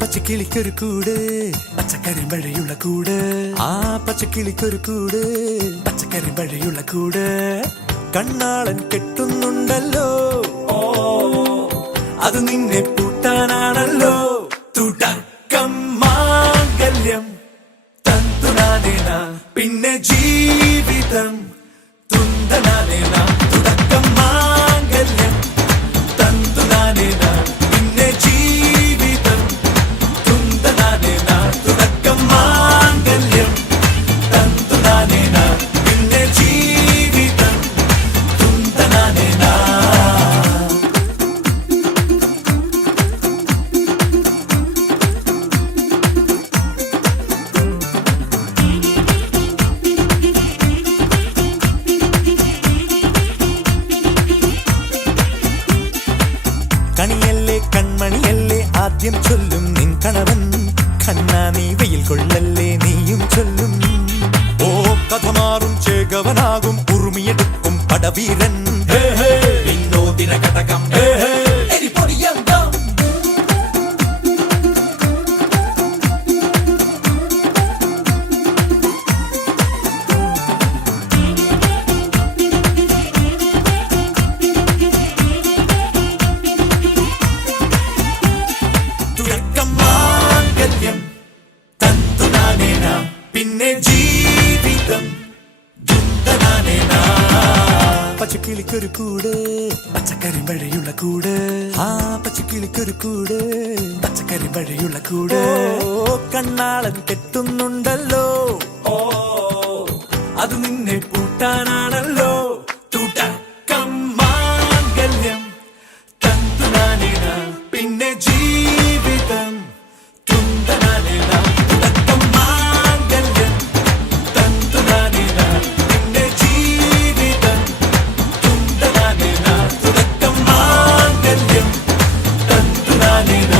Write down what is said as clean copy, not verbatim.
പച്ചക്കിളിക്കൊരു കൂട് പച്ചക്കരിമ്പഴയുള്ള കൂട് ആ പച്ചക്കിളിക്കൊരു കൂട് പച്ചക്കരിമ്പഴയുള്ള കൂട് കണ്ണാളൻ കെട്ടുന്നുണ്ടല്ലോ അത് നിന്നെ പൂട്ടാനാണല്ലോ തുടക്കം മാംഗല്യം തന്തുനാനേന പിന്നെ ജീവിതം തുന്തനാനേന തുടക്കം മാംഗല്യം തന്തുനാനേന പിന്നെ ജീവിതം തുന്തനാനേന തുടക്കം മാംഗല്യം തന്തുനാനേന പിന്നെ ജീവിതം തുന്തനാനേന. കണിയല്ലേ കൺമണിയല്ലേ ആദ്യം ചൊല്ലും നിൻ കണവൻ കണ്ണാ നീ വെയിൽ കൊള്ളല്ലേ നീയും ചൊല്ലും ഓ കഥ മാറും ചേകവനാകും ഉറുമിയെടുക്കും പടവീരൻ വിനോദിന ഘടകം പിന്നെ ജീവിതം ദുന്തനാനേന. പച്ചക്കിളിക്കൊരു കൂട് പച്ചക്കരിമ്പഴയുള്ള കൂട് ആ പച്ചക്കിളിക്കൊരു കൂട് പച്ചക്കരിമ്പഴയുള്ള കൂട് കണ്ണാളൻ കെട്ടുന്നുണ്ടല്ലോ അത് നിന്നെ പൂട്ടാനാണല്ലോ തുടക്കം മാംഗല്യം തന്തുനാനേന പിന്നെ ജീവിതം തുന്തനാനേന തുടക്കം മാംഗല്യം തന്തുനാനേന പിന്നെ ജീവിതം തുന്തനാനേന തുടക്കം മാംഗല്യം തന്തുനാനേന.